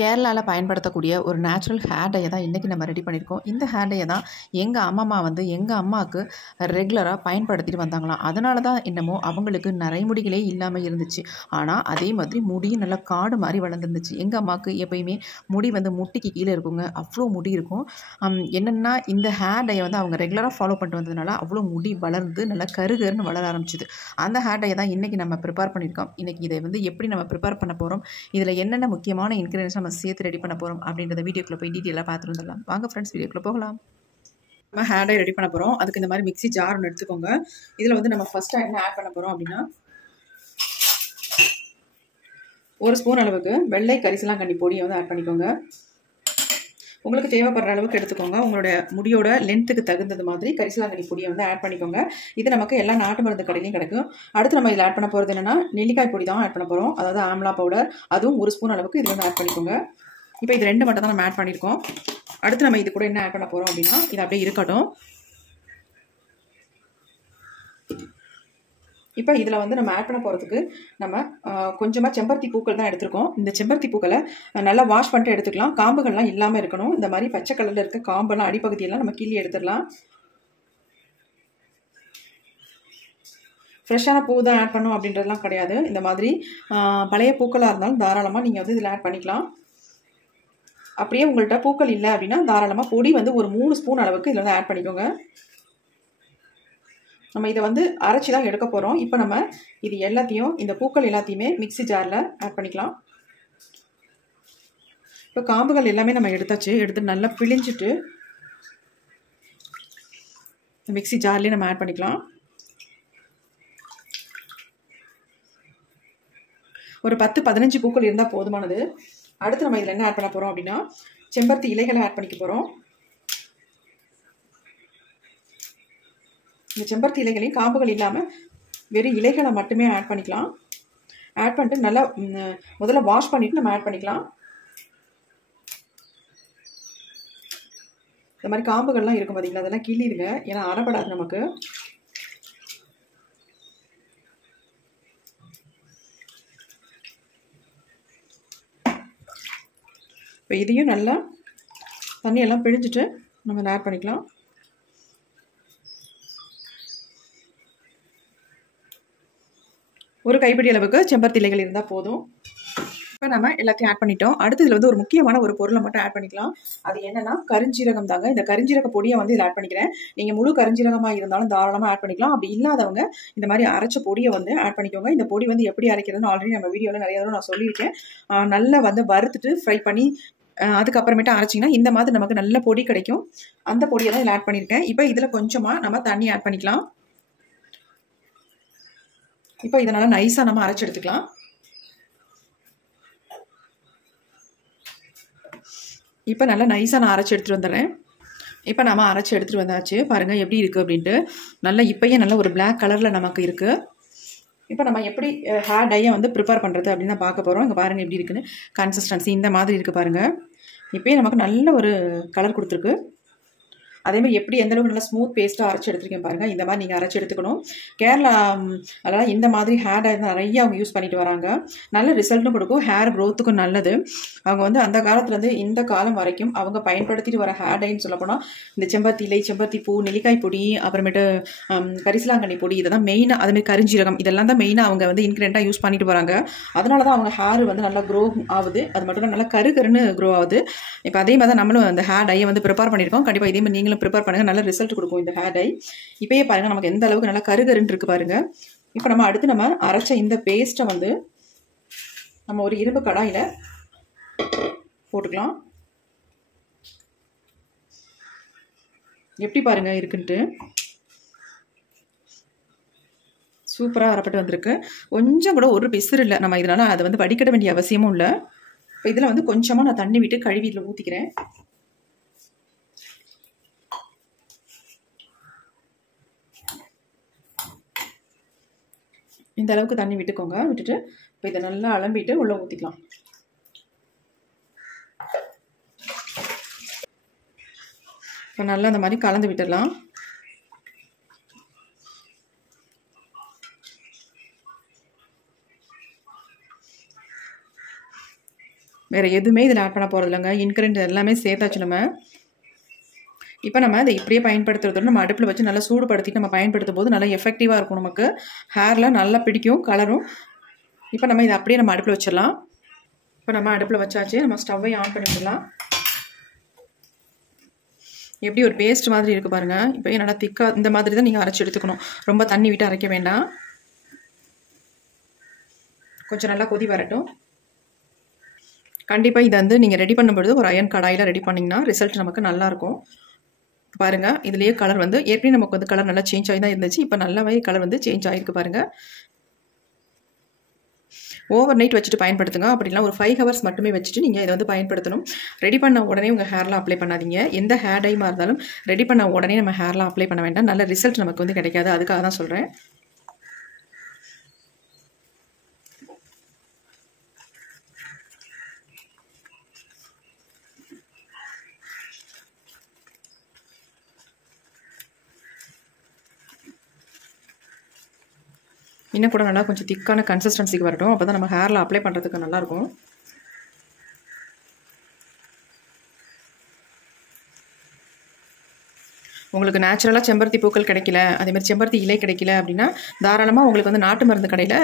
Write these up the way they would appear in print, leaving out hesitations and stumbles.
கேரளாவில் பயன்படுத்தக்கூடிய ஒரு நேச்சுரல் ஹேர் டையை தான் இன்றைக்கி நம்ம ரெடி பண்ணியிருக்கோம். இந்த ஹேர் டையை தான் எங்கள் அம்மம்மா வந்து எங்கள் அம்மாவுக்கு ரெகுலராக பயன்படுத்திட்டு வந்தாங்களாம். அதனால தான் என்னமோ அவங்களுக்கு நரைமுடிகளே இல்லாமல் இருந்துச்சு. ஆனால் அதே மாதிரி முடியும் நல்லா காடு மாதிரி வளர்ந்துருந்துச்சு. எங்கள் அம்மாவுக்கு எப்பயுமே முடி வந்து முட்டிக்கு கீழே இருக்குங்க, அவ்வளோ முடி இருக்கும். என்னென்னா இந்த ஹேர் டையை வந்து அவங்க ரெகுலராக ஃபாலோ பண்ணிட்டு வந்ததுனால அவ்வளோ முடி வளர்ந்து நல்லா கருகருன்னு வளர ஆரம்பிச்சிது. அந்த ஹேர் டையை தான் இன்றைக்கி நம்ம ப்ரிப்பேர் பண்ணியிருக்கோம். இன்றைக்கி இதை வந்து எப்படி நம்ம ப்ரிப்பேர் பண்ண போகிறோம், இதில் என்னென்ன முக்கியமான இன்க்ரீடியன்ஸ் நம்ம சேர்த்து ரெடி பண்ண போகிறோம் அப்படின்றத வீடியோக்குள்ளே போய் டீட்டெயிலாக பார்த்துட்டு வந்துடலாம். வாங்க ஃப்ரெண்ட்ஸ், வீடியோக்குள்ளே போகலாம். நம்ம ஹேர் டை ரெடி பண்ண போகிறோம். அதுக்கு இந்த மாதிரி மிக்ஸி ஜார் ஒன்று எடுத்துக்கோங்க. இதில் வந்து நம்ம ஃபஸ்ட்டாக என்ன ஆட் பண்ண போகிறோம் அப்படின்னா, 1 ஸ்பூன் அளவுக்கு வெள்ளை கரிசலாங்கண்ணி பொடியை வந்து ஆட் பண்ணிக்கோங்க. உங்களுக்கு தேவைப்படுற அளவுக்கு எடுத்துக்கோங்க. உங்களுடைய முடியோட லென்த்துக்கு தகுந்தது மாதிரி கரிசலாங்கண்ணி பொடியை வந்து ஆட் பண்ணிக்கோங்க. இது நமக்கு எல்லா நாட்டு மருந்து கடையிலையும் கிடைக்கும். அடுத்து நம்ம இதில் ஆட் பண்ண போகிறது என்னென்னா, நெல்லிக்காய் பொடி தான் ஆட் பண்ண போகிறோம். அதாவது ஆம்லா பவுடர், அதுவும் 1 ஸ்பூன் அளவுக்கு இதில் வந்து ஆட் பண்ணிக்கோங்க. இப்போ இது 2 மட்டும் தான் நம்ம ஆட் பண்ணியிருக்கோம். அடுத்து நம்ம இது கூட என்ன ஆட் பண்ண போகிறோம் அப்படின்னா, இது அப்படியே இருக்கட்டும். இப்போ இதில் வந்து நம்ம ஆட் பண்ண போகிறதுக்கு நம்ம கொஞ்சமாக செம்பருத்தி பூக்கள் தான் எடுத்துருக்கோம். இந்த செம்பருத்தி பூக்களை நல்லா வாஷ் பண்ணிட்டு எடுத்துக்கலாம். காம்புகள்லாம் இல்லாமல் இருக்கணும். இந்த மாதிரி பச்சை கலரில் இருக்க காம்பெல்லாம் அடிப்பகுதியெல்லாம் நம்ம கிள்ளி எடுத்துடலாம். ஃப்ரெஷ்ஷான பூ தான் ஆட் பண்ணோம் அப்படின்றதுலாம் கிடையாது. இந்த மாதிரி பழைய பூக்களாக இருந்தாலும் தாராளமாக நீங்கள் வந்து இதில் ஆட் பண்ணிக்கலாம். அப்படியே உங்கள்கிட்ட பூக்கள் இல்லை அப்படின்னா தாராளமாக பொடி வந்து ஒரு 3 ஸ்பூன் அளவுக்கு இதில் வந்து ஆட் பண்ணிக்கோங்க. நம்ம இதை வந்து அரைச்சி தான் எடுக்க போகிறோம். இப்போ நம்ம இது எல்லாத்தையும், இந்த பூக்கள் எல்லாத்தையுமே மிக்ஸி ஜாரில் ஆட் பண்ணிக்கலாம். இப்போ காம்புகள் எல்லாமே நம்ம எடுத்தாச்சு. எடுத்து நல்லா பிழிஞ்சிட்டு மிக்ஸி ஜார்லேயே நம்ம ஆட் பண்ணிக்கலாம். ஒரு 10-15 பூக்கள் இருந்தால் போதுமானது. அடுத்து நம்ம இதில் என்ன ஆட் பண்ண போகிறோம் அப்படின்னா, செம்பருத்தி இலைகளை ஆட் பண்ணிக்க போகிறோம். இந்த செம்பருத்தி இலைகளையும் காம்புகள் இல்லாமல் வெறும் இலைகளை மட்டுமே ஆட் பண்ணிக்கலாம். ஆட் பண்ணிட்டு நல்லா முதல்ல வாஷ் பண்ணிவிட்டு நம்ம ஆட் பண்ணிக்கலாம். இந்த மாதிரி காம்புகள்லாம் இருக்கும் பார்த்தீங்களா, அதெல்லாம் கிள்ளிடுங்க. ஏன்னா அறப்படாது நமக்கு. இப்போ இதையும் நல்லா தண்ணியெல்லாம் பிழிஞ்சிட்டு நம்ம இதை ஆட் பண்ணிக்கலாம். ஒரு கைப்பிடி அளவுக்கு செம்பருத்தி இலைகள் இருந்தால் போதும். இப்போ நம்ம எல்லாத்தையும் ஆட் பண்ணிட்டோம். அடுத்து இதில் வந்து ஒரு முக்கியமான ஒரு பொருளை மட்டும் ஆட் பண்ணிக்கலாம். அது என்னன்னா கருஞ்சீரகம் தாங்க. இந்த கருஞ்சீரக பொடியை வந்து இதில் ஆட் பண்ணிக்கிறேன். நீங்கள் முழு கருஞ்சீரகமாக இருந்தாலும் தாராளமாக ஆட் பண்ணிக்கலாம். அப்படி இல்லாதவங்க இந்த மாதிரி அரைச்ச பொடியை வந்து ஆட் பண்ணிக்கோங்க. இந்த பொடி வந்து எப்படி அரைக்கிறதுன்னு ஆல்ரெடி நம்ம வீடியோவில் நிறைய தடவை நான் சொல்லியிருக்கேன். நல்லா வந்து வறுத்துட்டு ஃப்ரை பண்ணி அதுக்கப்புறமேட்டு அரைச்சிங்கன்னா இந்த மாதிரி நமக்கு நல்ல பொடி கிடைக்கும். அந்த பொடியை தான் இதில் ஆட் பண்ணியிருக்கேன். இப்போ இதில் கொஞ்சமாக நம்ம தண்ணி ஆட் பண்ணிக்கலாம். இப்போ இதனால் நைஸாக நம்ம அரைச்சி எடுத்துக்கலாம். இப்போ நல்லா நைஸாக நான் அரைச்சி எடுத்துகிட்டு வந்துடுறேன். இப்போ நம்ம அரைச்சி எடுத்துகிட்டு வந்தாச்சு. பாருங்கள் எப்படி இருக்குது அப்படின்ட்டு. நல்லா இப்போயே நல்ல ஒரு பிளாக் கலரில் நமக்கு இருக்குது. இப்போ நம்ம எப்படி ஹேர் டையை வந்து ப்ரிப்பேர் பண்ணுறது அப்படின்னு தான் பார்க்க போகிறோம். இங்கே பாருங்கள் எப்படி இருக்குன்னு. கன்சிஸ்டன்சி இந்த மாதிரி இருக்குது பாருங்கள். இப்போயே நமக்கு நல்ல ஒரு கலர் கொடுத்துருக்கு. அதேமாதிரி எப்படி எந்த அளவுக்கு நல்லா ஸ்மூத் பேஸ்ட்டாக அரைச்சி எடுத்துருக்கேன் பாருங்கள். இந்த மாதிரி நீங்கள் அரைச்சி எடுத்துக்கணும். கேரளா அதெல்லாம் இந்த மாதிரி ஹேர் டை நிறைய அவங்க யூஸ் பண்ணிட்டு வராங்க. நல்ல ரிசல்ட்டும் கொடுக்கும், ஹேர் க்ரோத்துக்கும் நல்லது. அவங்க வந்து அந்த காலத்துலேருந்து இந்த காலம் வரைக்கும் அவங்க பயன்படுத்திட்டு வர ஹேர் டைன்னு சொல்லப்போனால் இந்த செம்பருத்தி இலை, செம்பருத்தி பூ, நெல்லிக்காய் பொடி, அப்புறமேட்டு கரிசலாங்கண்ணி பொடி, இதெல்லாம் மெயினாக, அதுமாதிரி கரிஞ்சீரகம், இதெல்லாம் தான் மெயினாக அவங்க வந்து இன்க்ரீடியண்ட்டாக யூஸ் பண்ணிட்டு வராங்க. அதனால தான் அவங்க ஹேர் வந்து நல்லா க்ரோ ஆகுது. அது மட்டும் இல்லை, நல்லா கருன்னு க்ரோ ஆகுது. இப்போ அதே மாதிரி தான் நம்மளும் அந்த ஹேர் டையை வந்து ப்ரிப்பேர் பண்ணியிருக்கோம். கண்டிப்பாக இதே மாதிரி நீங்களும் ப்ரிப்பேர் பண்ணுங்கள். நல்ல ரிசல்ட் கொடுக்கும் இந்த ஹேர் டை. இப்போயே பாருங்கள் நமக்கு எந்த அளவுக்கு நல்லா கருன்னு இருக்குது பாருங்கள். இப்போ நம்ம அடுத்து நம்ம அரைச்ச இந்த பேஸ்ட்டை வந்து நம்ம ஒரு இரும்பு கடாயில் போட்டுக்கலாம். எப்படி பாருங்கள் இருக்குன்ட்டு. சூப்பராக அரைப்பட்டு வந்திருக்கு. கொஞ்சம் கூட ஒரு பிசுறு இல்லை. நம்ம இதனால் அதை வந்து வடிகட்ட வேண்டிய அவசியமும் இல்லை. இப்போ இதில் வந்து கொஞ்சமாக நான் தண்ணி விட்டு கழுவி இதில் ஊற்றிக்கிறேன். இந்த அளவுக்கு தண்ணி விட்டுக்கோங்க. விட்டுட்டு இப்போ இதை நல்லா அலம்பிட்டு உள்ளே ஊற்றிக்கலாம். இப்போ நல்லா அந்த மாதிரி கலந்து விட்டுடலாம். வேறு எதுவுமே இதில் ஆட் பண்ண போகிறது இல்லைங்க. இன்க்ரீடியன்ட் எல்லாமே சேர்த்தாச்சு நம்ம. இப்போ நம்ம இதை இப்படியே பயன்படுத்துறதோட நம்ம அடுப்பில் வச்சு நல்லா சூடுபடுத்திட்டு நம்ம பயன்படுத்தும் போது நல்லா எஃபெக்டிவாக இருக்கும். நமக்கு ஹேரில் நல்லா பிடிக்கும் கலரும். இப்போ நம்ம இதை அப்படியே நம்ம அடுப்பில் வச்சிடலாம். இப்போ நம்ம அடுப்பில் வச்சாச்சு. நம்ம ஸ்டவ்வை ஆன் பண்ணிடலாம். எப்படி ஒரு பேஸ்ட் மாதிரி இருக்குது பாருங்கள். இப்போ நல்லா திக்காக இந்த மாதிரி தான் நீங்கள் அரைச்சி எடுத்துக்கணும். ரொம்ப தண்ணி விட்டு அரைக்க வேண்டாம். கொஞ்சம் நல்லா கொதி வரட்டும். கண்டிப்பாக இதை வந்து நீங்கள் ரெடி பண்ணும்பொழுது ஒரு அயன் கடாயில் ரெடி பண்ணிங்கன்னா ரிசல்ட் நமக்கு நல்லாயிருக்கும். பாருங்கள், இதுலேயே கலர் வந்து ஏற்கனவே நமக்கு வந்து கலர் நல்லா சேஞ்ச் ஆகி தான் இருந்துச்சு. இப்போ நல்லாவே கலர் வந்து சேஞ்ச் ஆகிருக்கு பாருங்கள். ஓவர் நைட் வச்சுட்டு பயன்படுத்துங்க. அப்படிலாம் ஒரு 5 ஹவர்ஸ் மட்டுமே வச்சுட்டு நீங்கள் இதை வந்து பயன்படுத்தணும். ரெடி பண்ண உடனே உங்கள் ஹேரில் அப்ளை பண்ணாதீங்க. எந்த ஹேர் டைமாக இருந்தாலும் ரெடி பண்ண உடனே நம்ம ஹேரில் அப்ளை பண்ண வேண்டாம். நல்ல ரிசல்ட் நமக்கு வந்து கிடைக்காது. அதுக்காக தான் சொல்கிறேன். இன்னும் கூட நல்லா கொஞ்சம் திக்கான கன்சிஸ்டன்சிக்கு வரட்டும். அப்போ தான் நம்ம ஹேரில் அப்ளை பண்ணுறதுக்கு நல்லாயிருக்கும். உங்களுக்கு நேச்சுரலாக செம்பருத்தி பூக்கள் கிடைக்கல, அதேமாதிரி செம்பருத்தி இலை கிடைக்கல அப்படின்னா தாராளமாக உங்களுக்கு வந்து நாட்டு மருந்து கடையில்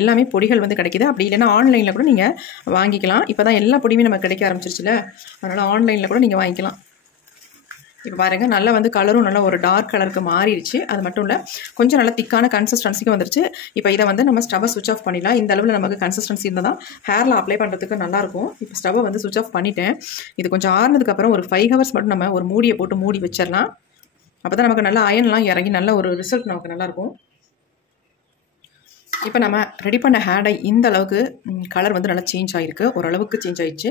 எல்லாமே பொடிகள் வந்து கிடைக்கிது. அப்படி இல்லைன்னா ஆன்லைனில் கூட நீங்கள் வாங்கிக்கலாம். இப்போ தான் எல்லா பொடியுமே நமக்கு கிடைக்க ஆரம்பிச்சிருச்சுல, அதனால் ஆன்லைனில் கூட நீங்கள் வாங்கிக்கலாம். இப்போ பாருங்கள், நல்லா வந்து கலரும் நல்லா ஒரு டார்க் கலருக்கு மாறிடுச்சு. அது மட்டும் இல்லை, கொஞ்சம் நல்லா திக்கான கன்சிஸ்டன்சிக்கு வந்துருச்சு. இப்போ இதை வந்து நம்ம ஸ்டவ்வை சுவிச் ஆஃப் பண்ணிடலாம். இந்த அளவில் நமக்கு கன்சிஸ்டன்சி இருந்தால் தான் ஹேரில் அப்ளை பண்ணுறதுக்கு நல்லாயிருக்கும். இப்போ ஸ்டவ்வை வந்து சுவிச் ஆஃப் பண்ணிட்டேன். இது கொஞ்சம் ஆறுனதுக்கப்புறம் ஒரு 5 ஹவர்ஸ் மட்டும் நம்ம ஒரு மூடியை போட்டு மூடி வச்சிடலாம். அப்போ தான் நமக்கு நல்லா அயன்லாம் இறங்கி நல்ல ஒரு ரிசல்ட் நமக்கு நல்லாயிருக்கும். இப்போ நம்ம ரெடி பண்ண ஹேர் டை இந்த அளவுக்கு கலர் வந்து நல்லா சேஞ்ச் ஆகிருக்கு. ஓரளவுக்கு சேஞ்ச் ஆகிடுச்சு.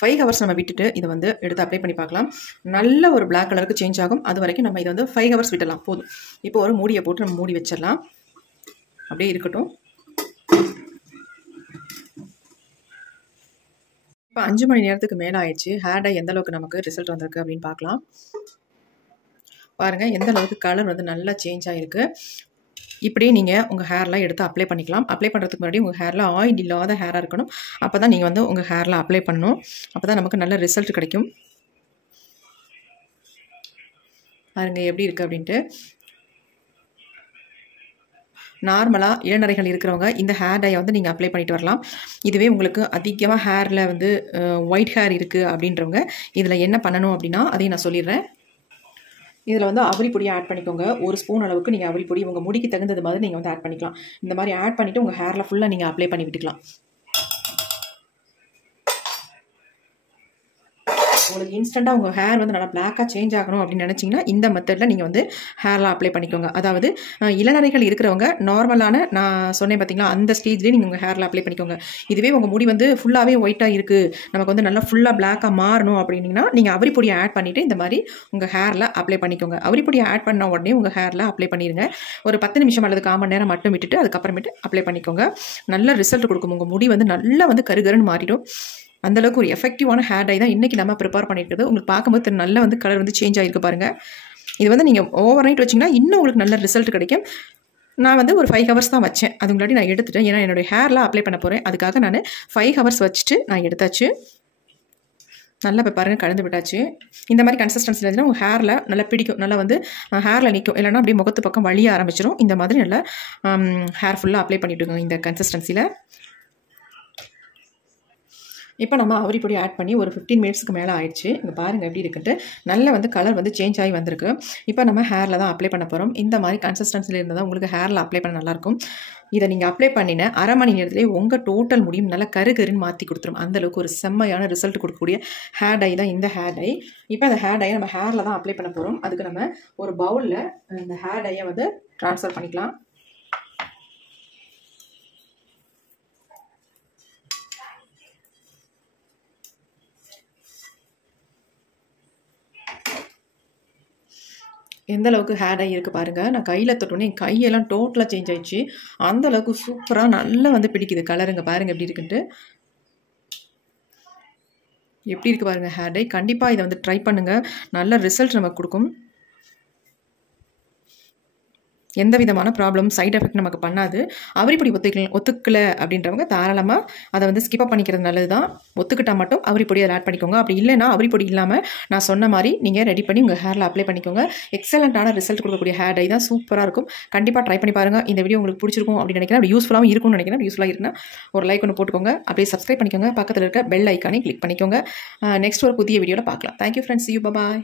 5 ஹவர்ஸ் நம்ம விட்டுட்டு இதை வந்து எடுத்து அப்ளை பண்ணி பார்க்கலாம். நல்ல ஒரு பிளாக் கலருக்கு சேஞ்ச் ஆகும். அது வரைக்கும் நம்ம இதை வந்து 5 ஹவர்ஸ் விட்டலாம் போதும். இப்போ ஒரு மூடியை போட்டு நம்ம மூடி வச்சிடலாம். அப்படியே இருக்கட்டும். இப்போ 5 மணி நேரத்துக்கு மேலே ஆயிடுச்சு. ஹேர் டை எந்த அளவுக்கு நமக்கு ரிசல்ட் வந்திருக்கு அப்படின்னு பார்க்கலாம். பாருங்கள், எந்த அளவுக்கு கலர் வந்து நல்லா சேஞ்ச் ஆகிருக்கு. இப்படியே நீங்கள் உங்கள் ஹேர்லாம் எடுத்து அப்ளை பண்ணிக்கலாம். அப்ளை பண்ணுறதுக்கு முன்னாடி உங்கள் ஹேரில் ஆயில் இல்லாத ஹேராக இருக்கணும். அப்போ தான் நீங்கள் வந்து உங்கள் ஹேரில் அப்ளை பண்ணணும். அப்போ தான் நமக்கு நல்ல ரிசல்ட் கிடைக்கும். பாருங்கள் எப்படி இருக்குது அப்படின்ட்டு. நார்மலாக இளநரைகள் இருக்கிறவங்க இந்த ஹேர் டையை வந்து நீங்கள் அப்ளை பண்ணிட்டு வரலாம். இதுவே உங்களுக்கு அதிகமாக ஹேரில் வந்து ஒயிட் ஹேர் இருக்குது அப்படின்றவங்க இதில் என்ன பண்ணணும் அப்படின்னா அதையும் நான் சொல்லிடுறேன். இதில் வந்து அவரி பொடி ஆட் பண்ணிக்கோங்க. 1 ஸ்பூன் அளவுக்கு நீங்கள் அவரி பொடி உங்கள் முடிக்கு தகுந்தது மாதிரி நீங்கள் வந்து ஆட் பண்ணிக்கலாம். இந்த மாதிரி ஆட் பண்ணிவிட்டு உங்கள் ஹேரில் ஃபுல்லாக நீங்கள் அப்ளை பண்ணி விட்டுக்கலாம். உங்களுக்கு இன்ஸ்டண்ட்டாக உங்கள் ஹேர் வந்து நல்லா பிளாக்காக சேஞ்ச் ஆகணும் அப்படின்னு நினச்சிங்கன்னா இந்த மெத்தடில் நீங்கள் வந்து ஹேரில் அப்ளை பண்ணிக்கோங்க. அதாவது இளநரைகள் இருக்கிறவங்க நார்மலான நான் சொன்னேன் பார்த்தீங்களா, அந்த ஸ்டேஜ்லேயே நீங்கள் உங்கள் ஹேரில் அப்ளை பண்ணிக்கோங்க. இதுவே உங்கள் முடி வந்து ஃபுல்லாகவே ஒயிட்டாக இருக்குது, நமக்கு வந்து நல்லா ஃபுல்லாக பிளாக்காக மாறணும் அப்படின்னா நீங்கள் அவரி பொடியை ஆட் பண்ணிவிட்டு இந்த மாதிரி உங்கள் ஹேரில் அப்ளை பண்ணிக்கோங்க. அவரி பொடியை ஆட் பண்ண உடனே உங்கள் ஹேரில் அப்ளை பண்ணிடுங்க. ஒரு 10 நிமிஷம் அல்லது 1/4 மணி நேரம் மட்டும் விட்டுட்டு அதுக்கப்புறமேட்டு அப்ளை பண்ணிக்கோங்க. நல்ல ரிசல்ட் கொடுக்கும். உங்கள் முடி வந்து நல்லா வந்து கருகருன்னு மாறிடும். அந்தளவுக்கு ஒரு எஃபெக்டிவான ஹேர் டை தான் இன்றைக்கி நம்ம ப்ரிப்பேர் பண்ணியிருக்கிறது. உங்களுக்கு பார்க்கும்போது நல்லா வந்து கலர் வந்து சேஞ்ச் ஆகிருக்கு பாருங்கள். இது வந்து நீங்கள் ஓவர் நைட் வச்சிங்கன்னா இன்னும் உங்களுக்கு நல்ல ரிசல்ட் கிடைக்கும். நான் வந்து ஒரு 5 ஹவர்ஸ் தான் வச்சேன். அது முன்னாடி நான் எடுத்துட்டேன். ஏன்னா என்னுடைய ஹேரில் அப்ளை பண்ண போகிறேன். அதுக்காக நான் 5 ஹவர்ஸ் வச்சுட்டு நான் எடுத்தாச்சு. நல்லா இப்போ பாருங்கள் கலந்து விட்டாச்சு. இந்த மாதிரி கன்சிஸ்டன்சியில் இருந்துச்சுன்னா உங்கள் ஹேரில் நல்லா பிடிக்கும். நல்லா வந்து ஹேரில் நிற்கும். இல்லைனா அப்படியே முகத்து பக்கம் வழிய ஆரம்பிச்சிடும். இந்த மாதிரி நல்லா ஹேர் ஃபுல்லாக அப்ளை பண்ணிவிட்டுங்க இந்த கன்சிஸ்டன்சியில். இப்போ நம்ம அவரி பொடி ஆட் பண்ணி ஒரு 15 மினிட்ஸ்க்கு மேலே ஆயிடுச்சு. இங்கே பாருங்கள் எப்படி இருக்குன்ட்டு. நல்ல வந்து கலர் வந்து சேஞ்ச் ஆகி வந்திருக்கு. இப்போ நம்ம ஹேரில் தான் அப்ளை பண்ண போகிறோம். இந்த மாதிரி கன்சிஸ்டன்சியில் இருந்தால் தான் உங்களுக்கு ஹேரில் அப்ளை பண்ண நல்லாயிருக்கும். இதை நீங்கள் அப்ளை பண்ணின 1/2 மணி நேரத்துலேயே உங்கள் டோட்டல் முடியும் நல்லா கருகருன்னு மாற்றி கொடுத்துரும். அந்தளவுக்கு ஒரு செம்மையான ரிசல்ட் கொடுக்கக்கூடிய ஹேர் டை தான் இந்த ஹேர் டை. இப்போ அந்த ஹேர் டையை நம்ம ஹேரில் தான் அப்ளை பண்ண போகிறோம். அதுக்கு நம்ம ஒரு பவுலில் இந்த ஹேர் டையை வந்து ட்ரான்ஸ்ஃபர் பண்ணிக்கலாம். எந்த அளவுக்கு ஹேர் டை இருக்குது பாருங்கள். நான் கையில் தொட்டோன்னே என் கையெல்லாம் டோட்டலாக சேஞ்ச் ஆயிடுச்சு. அந்தளவுக்கு சூப்பராக நல்லா வந்து பிடிக்குது கலருங்க. பாருங்கள் எப்படி இருக்குன்ட்டு. எப்படி இருக்குது பாருங்கள் ஹேர் டை. கண்டிப்பாக இதை வந்து ட்ரை பண்ணுங்கள். நல்ல ரிசல்ட் நமக்கு கொடுக்கும். எந்த விதமான ப்ராப்ளம் சைட் எஃபெக்ட் நமக்கு பண்ணாது. அவரிப்பொடி ஒத்துக்கல அப்படின்றவங்க தாராளமாக அதை வந்து ஸ்கிப் பண்ணிக்கிறது நல்லது தான். ஒத்துக்கிட்டால் மட்டும் அவரிப்பொடி அதில் ஆட் பண்ணிக்கோங்க. அப்படி இல்லைன்னா அவரிப்பொடி இல்லாமல் நான் சொன்ன மாதிரி நீங்கள் ரெடி பண்ணி உங்கள் ஹேரில் அப்ளை பண்ணிக்கோங்க. எக்ஸலண்ட்டான ரிசல்ட் கொடுக்கக்கூடிய ஹேர் டை தான். சூப்பராக இருக்கும். கண்டிப்பாக ட்ரை பண்ணி பாருங்கள். இந்த வீடியோ உங்களுக்கு பிடிச்சிருக்கும் அப்படின்னு நினைக்கிறேன். அப்படி யூஸ்ஃபுல்லாகவும் இருக்கும்னு நினைக்கிறேன். யூஸ்ஃபுல்லாக இருக்குன்னா ஒரு லைக் ஒன்று போட்டுக்கோங்க. அப்படியே சப்ஸ்கிரைப் பண்ணிக்கோங்க. பக்கத்தில் இருக்க பெல் ஐக்கானே கிளிக் பண்ணிக்கோங்க. நெக்ஸ்ட் ஒரு புதிய வீடியோவில் பார்க்கலாம். Thank you friends. You bye.